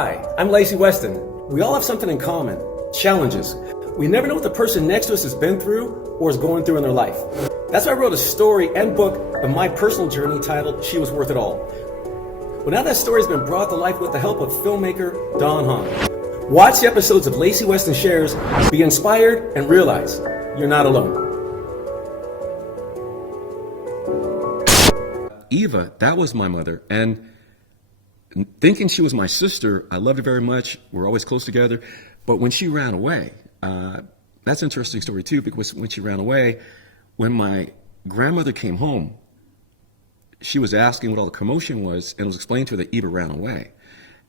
Hi, I'm Lacy Weston. We all have something in common, challenges. We never know what the person next to us has been through or is going through in their life. That's why I wrote a story and book of my personal journey titled She Was Worth It All. Well, now that story has been brought to life with the help of filmmaker Don Hahn. Watch the episodes of Lacy Weston Shares, be inspired, and realize you're not alone. Eva, that was my mother, and thinking she was my sister, I loved her very much. We're always close together. But when she ran away, that's an interesting story too, because when she ran away, when my grandmother came home, she was asking what all the commotion was, and it was explained to her that Eva ran away.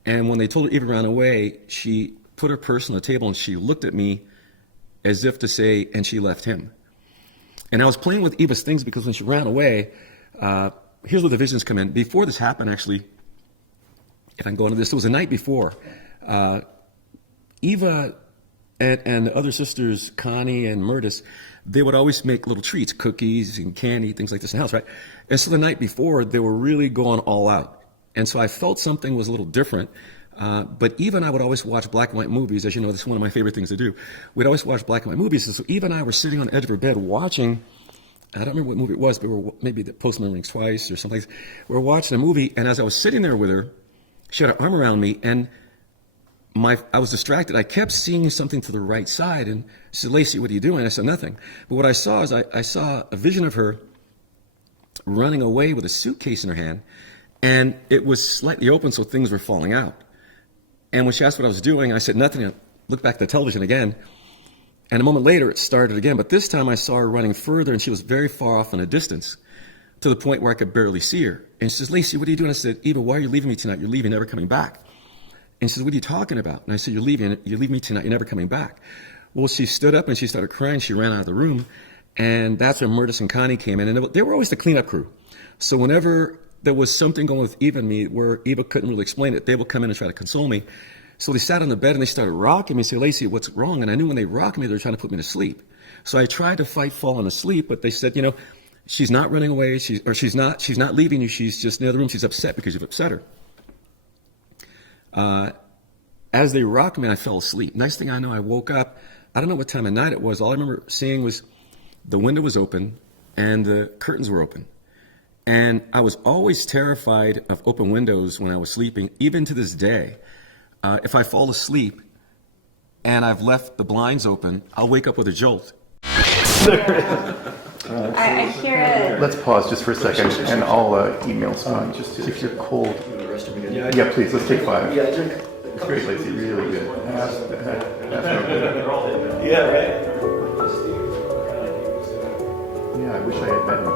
And when they told her Eva ran away, she put her purse on the table and she looked at me as if to say, and she left him. And I was playing with Eva's things because when she ran away, here's where the visions come in. Before this happened, actually, if I can go into this, it was the night before. Eva and the other sisters, Connie and Murtis, they would always make little treats, cookies and candy, things like this in the house, right? And so the night before, they were really going all out. And so I felt something was a little different. But Eva and I would always watch black and white movies. As you know, this is one of my favorite things to do. We'd always watch black and white movies. And so Eva and I were sitting on the edge of her bed watching, I don't remember what movie it was, but we were maybe The Postman Rings Twice or something. We were watching a movie, and as I was sitting there with her, she had her arm around me, and I was distracted. I kept seeing something to the right side, and she said, "Lacy, what are you doing?" I said, "Nothing." But what I saw is I saw a vision of her running away with a suitcase in her hand, and it was slightly open, so things were falling out. And when she asked what I was doing, I said, "Nothing." I looked back at the television again, and a moment later, it started again. But this time, I saw her running further, and she was very far off in a distance, to the point where I could barely see her. And she says, "Lacy, what are you doing?" I said, "Eva, why are you leaving me tonight? You're leaving, never coming back." And she says, "What are you talking about?" And I said, "You're leaving me tonight, you're never coming back." Well, she stood up and she started crying. She ran out of the room. And that's when Murtis and Connie came in. And they were always the cleanup crew. So whenever there was something going with Eva and me where Eva couldn't really explain it, they would come in and try to console me. So they sat on the bed and they started rocking me and say, "Lacy, what's wrong?" And I knew when they rocked me, they were trying to put me to sleep. So I tried to fight falling asleep, but they said, "She's not running away. She's not leaving you. She's just in the other room. She's upset because you've upset her." As they rocked me, I fell asleep. Next thing I know, I woke up. I don't know what time of night it was. All I remember seeing was the window was open and the curtains were open. And I was always terrified of open windows when I was sleeping. Even to this day, if I fall asleep and I've left the blinds open, I'll wake up with a jolt. I hear it. Let's pause just for a second, and I'll email someone. Just if you're cold. Yeah, please. Let's take 5. It's great, Lacy. Really good. Yeah, right. Yeah, I wish I had met him.